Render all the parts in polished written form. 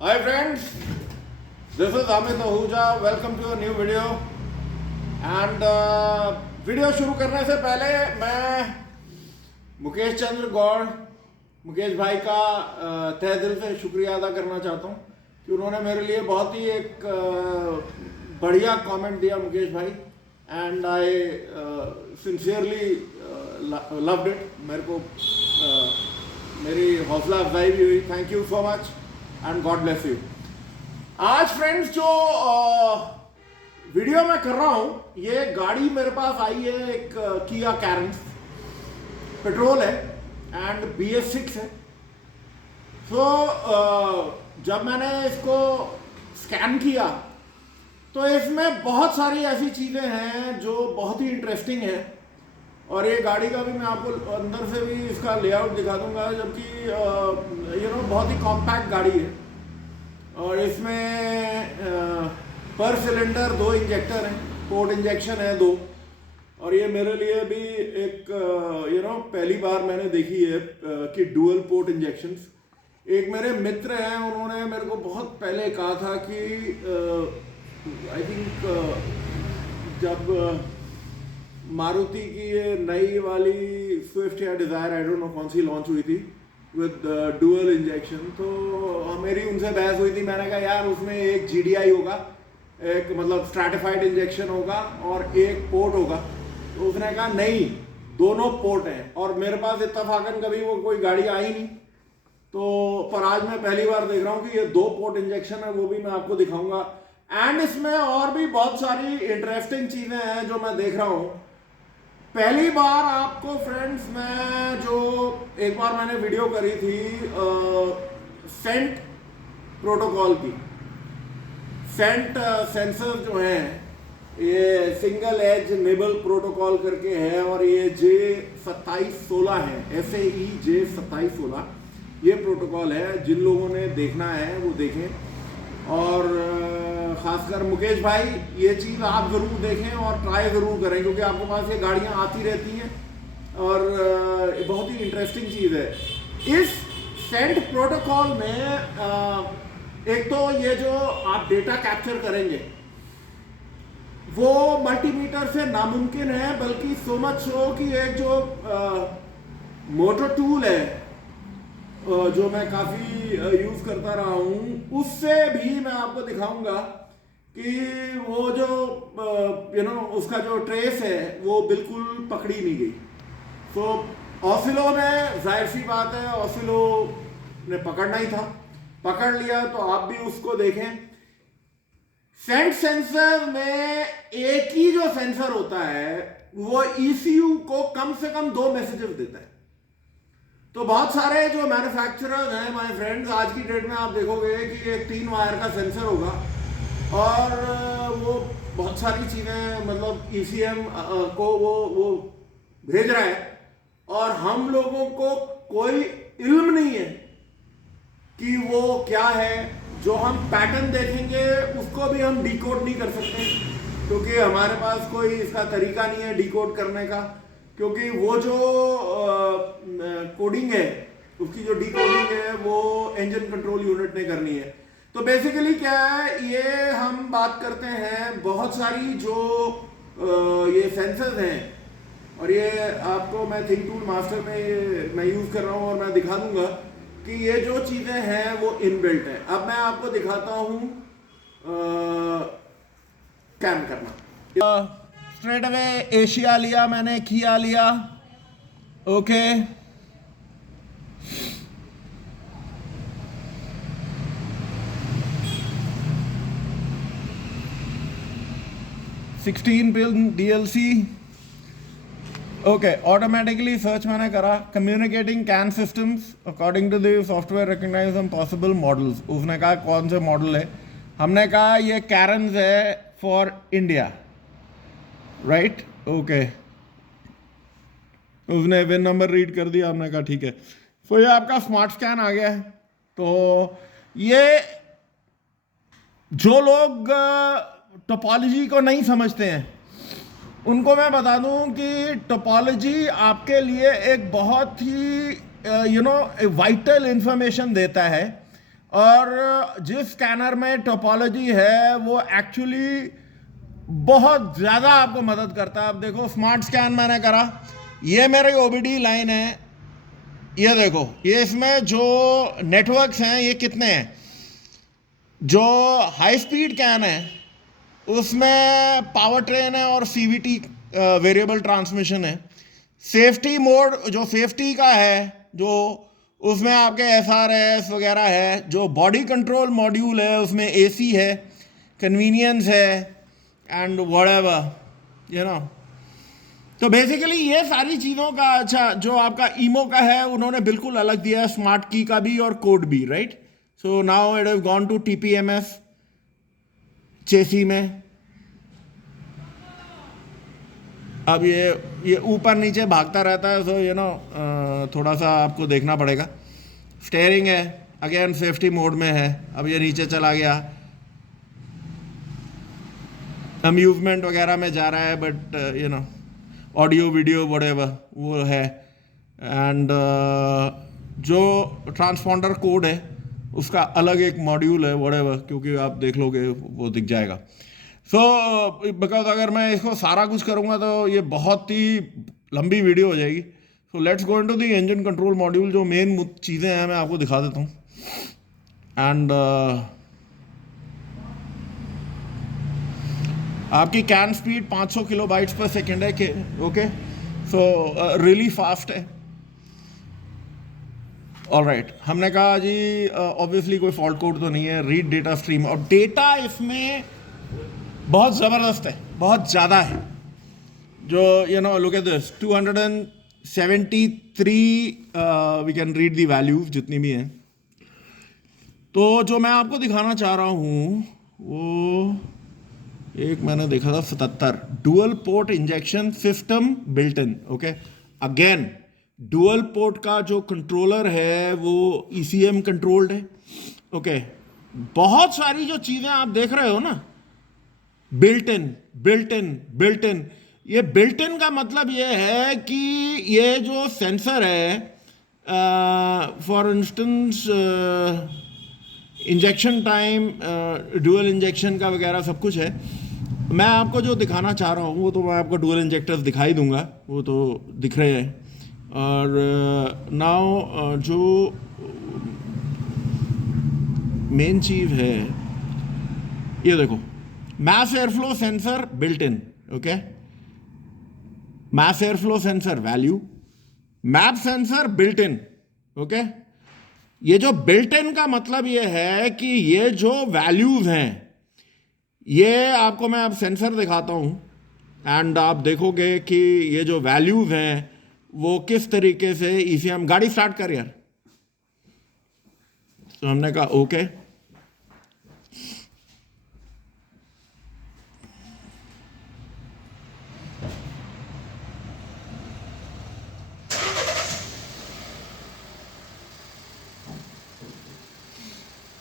Hi friends, this is Amit Ahuja. Welcome to a new video. And video शुरू करने से पहले मैं मुकेश चंद्र गौड़ मुकेश भाई का तहे दिल से शुक्रिया अदा करना चाहता हूँ कि उन्होंने मेरे लिए बहुत ही एक बढ़िया कमेंट दिया मुकेश भाई and I sincerely loved it. मेरे को मेरी हौसला अफजाई भी हुई। Thank you so much and God bless you. आज फ्रेंड्स जो वीडियो मैं कर रहा हूं, ये गाड़ी मेरे पास आई है एक किया कैरेंस, पेट्रोल है एंड BS6 है। सो जब मैंने इसको स्कैन किया तो इसमें बहुत सारी ऐसी चीज़ें हैं जो बहुत ही इंटरेस्टिंग है और ये गाड़ी का भी मैं आपको अंदर से भी इसका लेआउट दिखा दूंगा, जबकि बहुत ही कॉम्पैक्ट गाड़ी है और इसमें पर सिलेंडर 2 इंजेक्टर हैं, पोर्ट इंजेक्शन है 2। और ये मेरे लिए भी एक पहली बार मैंने देखी है कि डुअल पोर्ट इंजेक्शंस। एक मेरे मित्र हैं, उन्होंने मेरे को बहुत पहले कहा था कि आई थिंक जब मारुति की ये नई वाली स्विफ्ट या डिज़ायर, आई डोंट नो कौन सी लॉन्च हुई थी विद डुअल इंजेक्शन, तो मेरी उनसे बहस हुई थी। मैंने कहा यार उसमें एक GDI होगा, एक मतलब स्ट्रैटिफाइड इंजेक्शन होगा और एक पोर्ट होगा। तो उसने कहा नहीं, दोनों पोर्ट हैं। और मेरे पास इत्तफाकन कभी वो कोई गाड़ी आई नहीं, तो पर आज मैं पहली बार देख रहा हूँ कि ये 2 पोर्ट इंजेक्शन है, वो भी मैं आपको दिखाऊंगा। एंड इसमें और भी बहुत सारी इंटरेस्टिंग चीज़ें हैं जो मैं देख रहा हूँ। पहली बार आपको फ्रेंड्स, मैं जो एक बार मैंने वीडियो करी थी सेंट प्रोटोकॉल की, सेंट सेंसर जो हैं, ये सिंगल एज निबल प्रोटोकॉल करके है और ये J2716 है, SAE J2716 ये प्रोटोकॉल है। जिन लोगों ने देखना है वो देखें और ख़ासकर मुकेश भाई ये चीज़ आप ज़रूर देखें और ट्राई ज़रूर करें, क्योंकि आपके पास ये गाड़ियाँ आती रहती हैं और बहुत ही इंटरेस्टिंग चीज़ है। इस सेंट प्रोटोकॉल में एक तो ये जो आप डेटा कैप्चर करेंगे वो मल्टीमीटर से नामुमकिन है, बल्कि सो मच सो कि एक जो मोटर टूल है जो मैं काफ़ी यूज़ करता रहा हूँ, उससे भी मैं आपको दिखाऊंगा कि वो जो उसका जो ट्रेस है वो बिल्कुल पकड़ी नहीं गई। तो ऑसिलो में जाहिर सी बात है, ऑसिलो ने पकड़ना ही था, पकड़ लिया, तो आप भी उसको देखें। सेंट सेंसर में एक ही जो सेंसर होता है वो ECU को कम से कम 2 मैसेजेस देता है। तो बहुत सारे जो मैन्युफैक्चरर्स हैं माय फ्रेंड्स, आज की डेट में आप देखोगे कि एक 3 वायर का सेंसर होगा और वो बहुत सारी चीज़ें मतलब ECM को वो भेज रहा है और हम लोगों को कोई इल्म नहीं है कि वो क्या है। जो हम पैटर्न देखेंगे उसको भी हम डिकोड नहीं कर सकते, क्योंकि हमारे पास कोई इसका तरीका नहीं है डिकोड करने का, क्योंकि वो जो कोडिंग है, उसकी जो डिकोडिंग है वो इंजन कंट्रोल यूनिट ने करनी है। तो बेसिकली क्या है, ये हम बात करते हैं बहुत सारी जो ये सेंसर्स हैं और ये आपको मैं थिंक टूल मास्टर में मैं यूज़ कर रहा हूँ और मैं दिखा दूंगा कि ये जो चीज़ें हैं वो इनबिल्ट हैं। अब मैं आपको दिखाता हूँ कैम करना। स्ट्रेट अवे एशिया लिया मैंने, किया लिया, okay. $16 pin DLC, okay. Automatically search मैंने करा, communicating CAN systems according to the software recognise some possible models. उसने कहा कौन से मॉडल है, हमने कहा ये कैरन्स है फॉर इंडिया, राइट, ओके। उसने विन नंबर रीड कर दिया, हमने कहा ठीक है। तो ये आपका स्मार्ट स्कैन आ गया है। तो ये जो लोग टोपोलॉजी को नहीं समझते हैं उनको मैं बता दूं कि टोपोलॉजी आपके लिए एक बहुत ही वाइटल इंफॉर्मेशन देता है और जिस स्कैनर में टोपोलॉजी है वो एक्चुअली बहुत ज़्यादा आपको मदद करता है। अब देखो स्मार्ट स्कैन मैंने करा, ये मेरी ओबीडी लाइन है, ये देखो ये इसमें जो नेटवर्क्स हैं ये कितने हैं। जो हाई स्पीड कैन है उसमें पावर ट्रेन है और सीवीटी वेरिएबल ट्रांसमिशन है। सेफ्टी मोड जो सेफ्टी का है, जो उसमें आपके एसआरएस वगैरह है। जो बॉडी कंट्रोल मॉड्यूल है उसमें एसी है, कन्वीनियंस है एंड व्हाटएवर यू नो। तो बेसिकली ये सारी चीज़ों का, अच्छा जो आपका ईमो का है उन्होंने बिल्कुल अलग दिया है, स्मार्ट की का भी और कोड भी, right. So now it has gone to TPMS chassis में। अब ये ऊपर नीचे भागता रहता है, सो यू नो थोड़ा सा आपको देखना पड़ेगा। स्टेयरिंग है, अगेन सेफ्टी मोड में है। अब ये नीचे चला गया, अम्यूजमेंट वगैरह में जा रहा है, but you know audio video whatever वो है। एंड जो ट्रांसपॉन्डर कोड है उसका अलग एक मॉड्यूल है व्हाटएवर, क्योंकि आप देख लोगे वो दिख जाएगा। सो बिकॉज अगर मैं इसको सारा कुछ करूँगा तो ये बहुत ही लंबी वीडियो हो जाएगी। So let's go into the engine control module. जो मेन चीज़ें हैं मैं आपको दिखा देता हूँ। एंड आपकी CAN speed 500 kilobytes per second है कि ओके, सो रियली फास्ट है। ऑलराइट, हमने कहा जी ऑब्वियसली कोई फॉल्ट कोड तो नहीं है। रीड डेटा स्ट्रीम, और डेटा इसमें बहुत ज़बरदस्त है, बहुत ज़्यादा है। जो you know look at this 273 we can read the values जितनी भी हैं। तो जो मैं आपको दिखाना चाह रहा हूँ वो एक मैंने देखा था 77 dual port injection system built in. Okay, again dual port का जो कंट्रोलर है वो ECM कंट्रोल्ड है। ओके, बहुत सारी जो चीज़ें आप देख रहे हो ना, built in built in built in. ये बिल्ट इन का मतलब ये है कि ये जो सेंसर है, for instance injection time, dual injection का वगैरह सब कुछ है। मैं आपको जो दिखाना चाह रहा हूँ वो तो मैं आपको डुअल इंजेक्टर्स दिखाई दूंगा, वो तो दिख रहे हैं। और नाउ जो मेन चीज़ है ये देखो, mass airflow sensor built in. okay, mass airflow sensor value, map sensor built in. okay, ये जो built in का मतलब ये है कि ये जो वैल्यूज हैं, ये आपको मैं अब सेंसर दिखाता हूँ एंड आप देखोगे कि ये जो वैल्यूज हैं वो किस तरीके से ECM। गाड़ी स्टार्ट कर यार। तो हमने कहा ओके,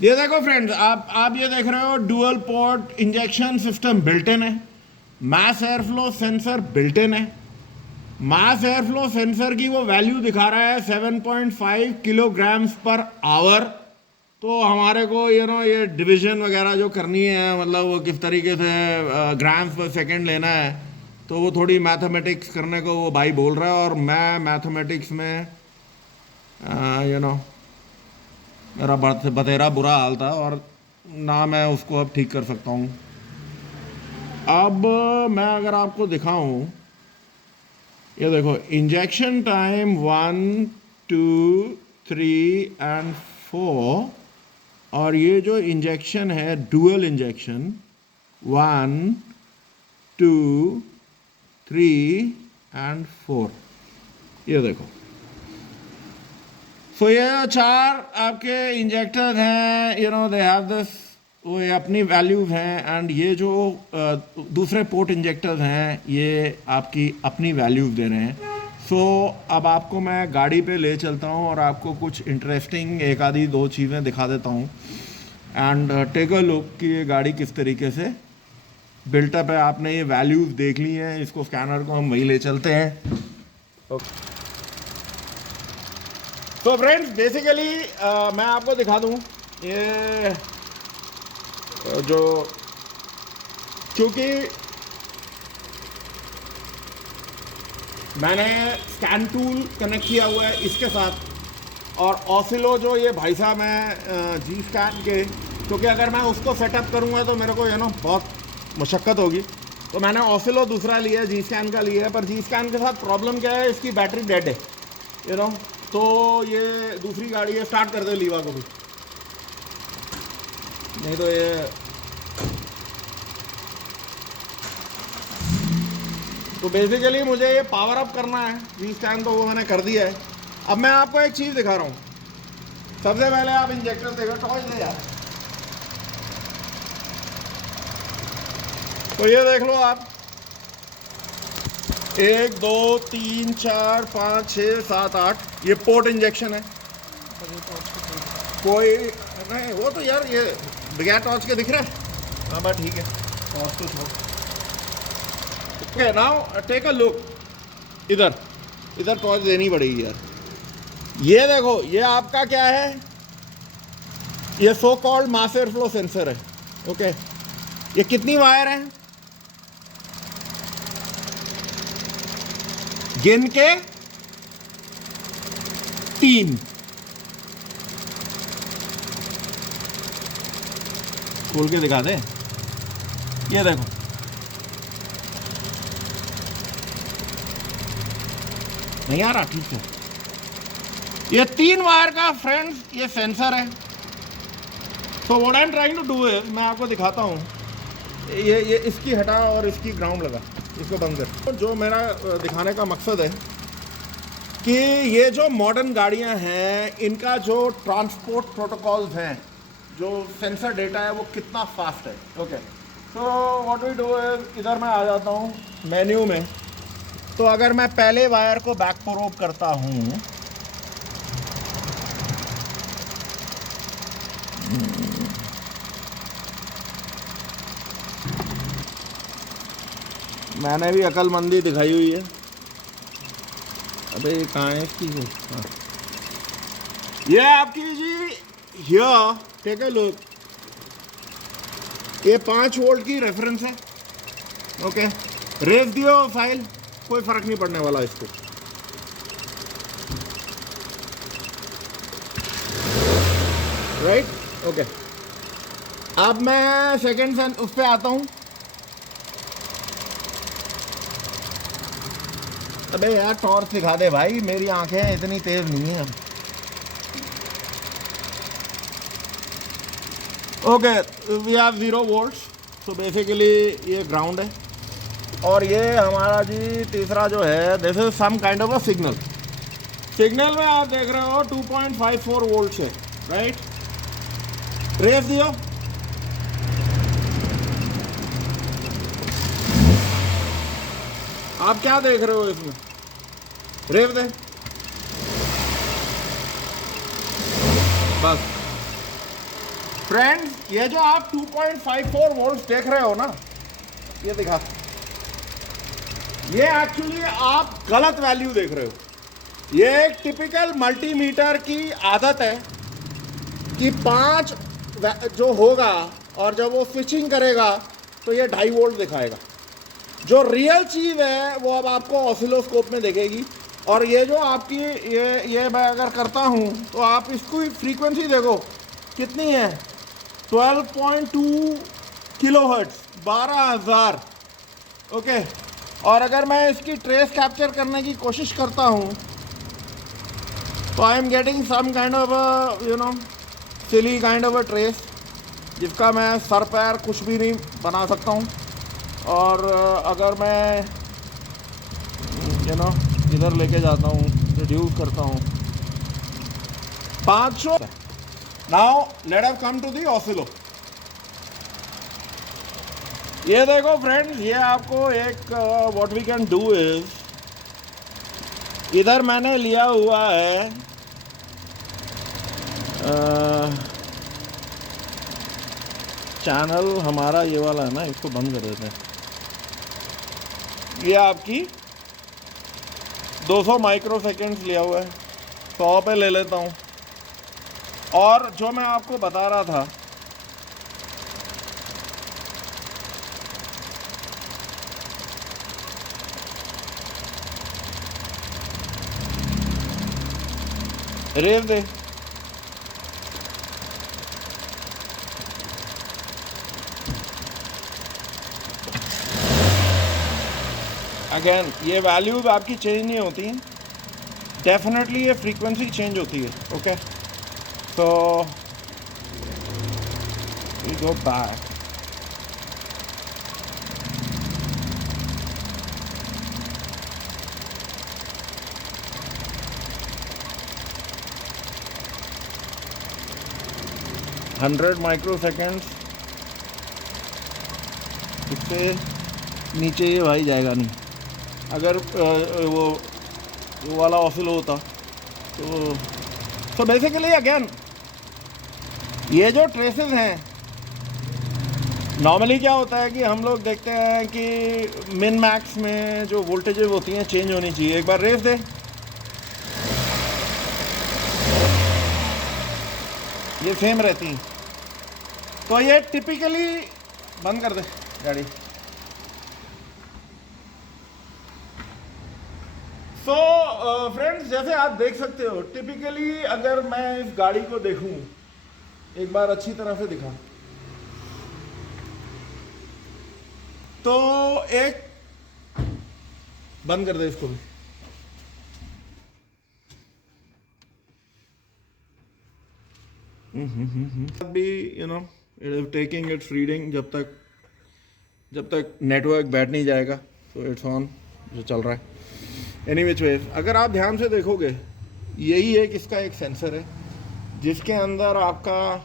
ये देखो फ्रेंड्स, आप ये देख रहे हो dual port injection system built in है। मास एयरफ्लो सेंसर बिल्ट इन है। मास एयरफ्लो सेंसर की वो वैल्यू दिखा रहा है 7.5 किलोग्राम्स पर आवर। तो हमारे को ये डिवीजन वगैरह जो करनी है, मतलब वो किस तरीके से ग्राम्स पर सेकंड लेना है, तो वो थोड़ी मैथमेटिक्स करने को वो भाई बोल रहा है। और मैं मैथमेटिक्स में मेरा बतेरा बुरा हाल था और ना मैं उसको अब ठीक कर सकता हूँ। अब मैं अगर आपको दिखाऊं, ये देखो इंजेक्शन टाइम 1 2 3 एंड 4, और ये जो इंजेक्शन है डुअल इंजेक्शन 1 2 3 एंड 4, ये देखो। सो ये 4 आपके इंजेक्टर हैं, दे हैव दिस, वो ये अपनी वैल्यूज हैं। एंड ये जो दूसरे पोर्ट इंजेक्टर्स हैं ये आपकी अपनी वैल्यूज दे रहे हैं। सो अब आपको मैं गाड़ी पे ले चलता हूँ और आपको कुछ इंटरेस्टिंग एक आधी 2 चीज़ें दिखा देता हूँ। एंड टेक अ लुक कि ये गाड़ी किस तरीके से बिल्टअप है। आपने ये वैल्यूज देख ली हैं, इसको स्कैनर को हम वहीं ले चलते हैं। तो फ्रेंड्स बेसिकली मैं आपको दिखा दूं ये जो क्योंकि मैंने स्कैन टूल कनेक्ट किया हुआ है इसके साथ, और ऑसिलो जो ये भाई साहब हैं जी स्कैन के, क्योंकि अगर मैं उसको सेटअप करूँगा तो मेरे को बहुत मशक्क़त होगी, तो मैंने ऑसिलो दूसरा लिया है, जी स्कैन का लिया है। पर जी स्कैन के साथ प्रॉब्लम क्या है, इसकी बैटरी डेड है तो ये दूसरी गाड़ी है, स्टार्ट कर दे लीवा को भी, नहीं तो ये तो बेसिकली मुझे ये पावर अप करना है जी स्कैन, तो वो मैंने कर दिया है। अब मैं आपको एक चीज़ दिखा रहा हूँ। सबसे पहले आप इंजेक्टर देखो, टॉर्च दे यार, तो ये देख लो आप, 1 2 3 4 5 6 7 8 ये पोर्ट इंजेक्शन है। कोई नहीं, वो तो यार ये बगैर टॉर्च के दिख रहा है। हाँ बस ठीक है, टॉर्च तो छोड़। Okay now take a look, इधर टॉर्च देनी पड़ेगी यार। ये देखो, ये आपका क्या है, ये so called mass air flow sensor है। ओके, ये कितनी वायर हैं, गिन के 3, खोल के दिखा दे, ये देखो, नहीं आ रहा ठीक है। ये 3 वायर का फ्रेंड्स ये सेंसर है। तो what I am trying to do है, मैं आपको दिखाता हूँ। ये इसकी हटा और इसकी ग्राउंड लगा, इसको बंद कर। तो जो मेरा दिखाने का मकसद है कि ये जो मॉडर्न गाड़ियाँ हैं, इनका जो ट्रांसपोर्ट प्रोटोकॉल्स हैं, जो सेंसर डेटा है, वो कितना फास्ट है। ओके, तो व्हाट वी डू है, इधर मैं आ जाता हूँ मेन्यू में। तो अगर मैं पहले वायर को बैक प्रोब करता हूँ, मैंने भी अक्लमंदी दिखाई हुई है। अबे ये कहाँ है इसकी? हाँ, ये आपकी जी, हियर टेक अ लुक, ये 5 वोल्ट की रेफरेंस है। ओके, रेस दियो फाइल, कोई फर्क नहीं पड़ने वाला इसको। Right, okay. अब मैं सेकंड उस पर आता हूँ। अबे यार टॉर्च दिखा दे भाई, मेरी आंखें इतनी तेज नहीं है। Okay, we have 0 volts, so basically ये ग्राउंड है। और ये हमारा जी तीसरा जो है, this is some kind of a signal में आप देख रहे हो 2.54 वोल्ट है। राइट, रेस दियो, आप क्या देख रहे हो इसमें, रेव दे बस। फ्रेंड्स, ये जो आप 2.54 वोल्ट देख रहे हो ना, ये दिखा, ये एक्चुअली आप गलत वैल्यू देख रहे हो। ये एक टिपिकल मल्टीमीटर की आदत है कि 5 जो होगा, और जब वो स्विचिंग करेगा तो ये 2.5 वोल्ट दिखाएगा। जो रियल चीज़ है वो अब आपको ऑसिलोस्कोप में दिखेगी। और ये जो आपकी ये मैं अगर करता हूँ तो आप इसको फ्रीक्वेंसी देखो कितनी है, 12.2 किलोहर्ट्ज़, 12,000। ओके, और अगर मैं इसकी ट्रेस कैप्चर करने की कोशिश करता हूँ तो I am getting some kind of silly kind of a trace, जिसका मैं सर पैर कुछ भी नहीं बना सकता हूँ। और अगर मैं इधर लेके जाता हूँ, रिड्यूस करता हूँ 500। Now let us come to the oscillo. ये देखो फ्रेंड्स, ये आपको एक what we can do is, इधर मैंने लिया हुआ है चैनल हमारा ये वाला है ना, इसको बंद कर देते हैं। ये आपकी 200 माइक्रो सेकेंड्स लिया हुआ है, 100 पे ले लेता हूँ। और जो मैं आपको बता रहा था, रेस दे, अगेन ये वैल्यूज आपकी चेंज नहीं होती, डेफिनेटली ये फ्रीक्वेंसी चेंज होती है। Okay, so we go back. Hundred microseconds, इससे नीचे ये भाई जाएगा नहीं। अगर वो वाला ऑसिल होता तो बेसिकली अगेन ये जो ट्रेसेस हैं, नॉर्मली क्या होता है कि हम लोग देखते हैं कि मिन मैक्स में जो वोल्टेजेस होती हैं चेंज होनी चाहिए। एक बार रेस दे, ये सेम रहती हैं। तो ये टिपिकली बंद कर दे गाड़ी। सो फ्रेंड्स, जैसे आप देख सकते हो, टिपिकली अगर मैं इस गाड़ी को देखूं, एक बार अच्छी तरह से दिखा, तो एक बंद कर दे इसको भी। भी it is taking it's reading जब तक नेटवर्क बैठ नहीं जाएगा, तो इट्स ऑन जो चल रहा है। एनी विच वेज, अगर आप ध्यान से देखोगे, यही एक इसका एक सेंसर है जिसके अंदर आपका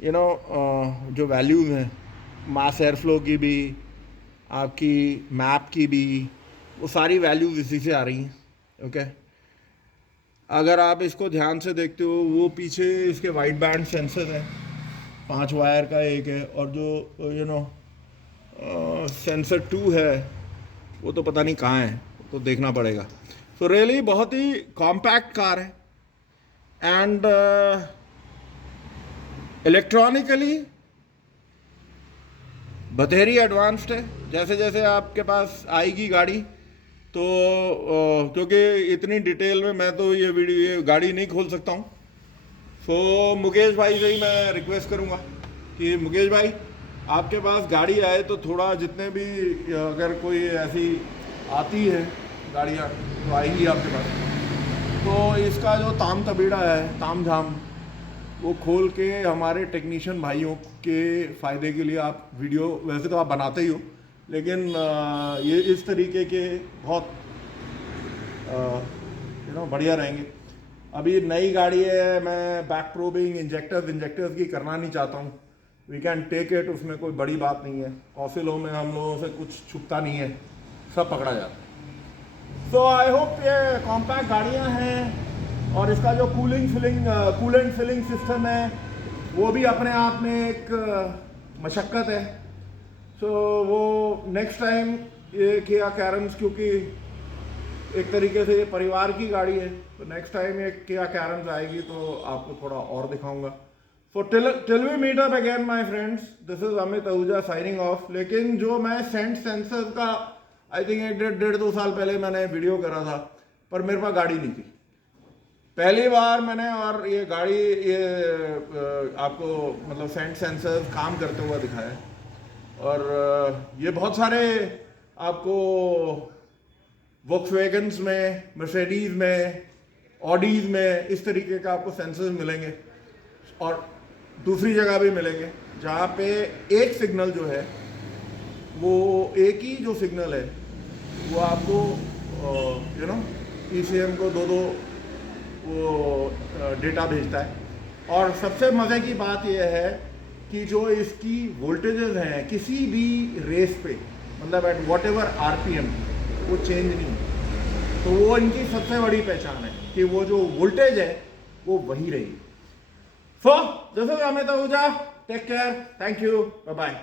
जो वैल्यूज हैं, मास एयर फ्लो की भी, आपकी मैप की भी, वो सारी वैल्यूज इसी से आ रही हैं। ओके, अगर आप इसको ध्यान से देखते हो, वो पीछे इसके वाइड बैंड सेंसर हैं, 5 वायर का एक है, और जो सेंसर 2 है वो तो पता नहीं कहाँ है, तो देखना पड़ेगा। तो रियली बहुत ही कॉम्पैक्ट कार है, एंड इलेक्ट्रॉनिकली बथेरी एडवांस्ड है। जैसे जैसे आपके पास आएगी गाड़ी, तो क्योंकि इतनी डिटेल में मैं तो ये गाड़ी नहीं खोल सकता हूँ, सो मुकेश भाई से ही मैं रिक्वेस्ट करूँगा कि मुकेश भाई, आपके पास गाड़ी आए तो थोड़ा, जितने भी अगर कोई ऐसी आती है गाड़ियाँ तो आएंगी आपके पास, तो इसका जो ताम तबीड़ा है, ताम झाम, वो खोल के हमारे टेक्नीशियन भाइयों के फ़ायदे के लिए आप वीडियो, वैसे तो आप बनाते ही हो, लेकिन ये इस तरीके के बहुत बढ़िया रहेंगे। अभी नई गाड़ी है, मैं बैक प्रोबिंग इंजेक्टर्स की करना नहीं चाहता हूँ। वी कैन टेक इट, उसमें कोई बड़ी बात नहीं है। ऑसिलो में हम लोगों से कुछ छुपता नहीं है, सब पकड़ा जाता है। सो आई होप ये कॉम्पैक्ट गाड़ियाँ हैं, और इसका जो कूलेंट फिलिंग सिस्टम है वो भी अपने आप में एक मशक्क़त है। सो वो नेक्स्ट टाइम ये किया कैरेंस, क्योंकि एक तरीके से ये परिवार की गाड़ी है, तो नेक्स्ट टाइम ये किया कैरेंस आएगी तो आपको थोड़ा और दिखाऊंगा। So till we meet up again my friends, this is Amit Ahuja signing off. लेकिन जो मैं सेंट सेंसर का आई थिंक 1.5-2 साल पहले मैंने वीडियो करा था, पर मेरे पास गाड़ी नहीं थी, पहली बार मैंने, और ये गाड़ी आपको मतलब सेंट सेंसर काम करते हुआ दिखाया है। और ये बहुत सारे आपको वोक्सवैगन्स में, मर्सिडीज में, ऑडीज में इस तरीके का आपको सेंसर्स मिलेंगे, और दूसरी जगह भी मिलेंगे जहाँ पे एक सिग्नल जो है, वो एक ही जो सिग्नल है वो आपको PCM को दो वो डेटा भेजता है। और सबसे मज़े की बात यह है कि जो इसकी वोल्टेजेस हैं किसी भी रेस पे, मतलब एट वॉट एवर RPM, वो चेंज नहीं। तो वो इनकी सबसे बड़ी पहचान है कि वो जो वोल्टेज है वो वही रहेगी। So this is Amit Ahuja, take care, thank you, bye bye.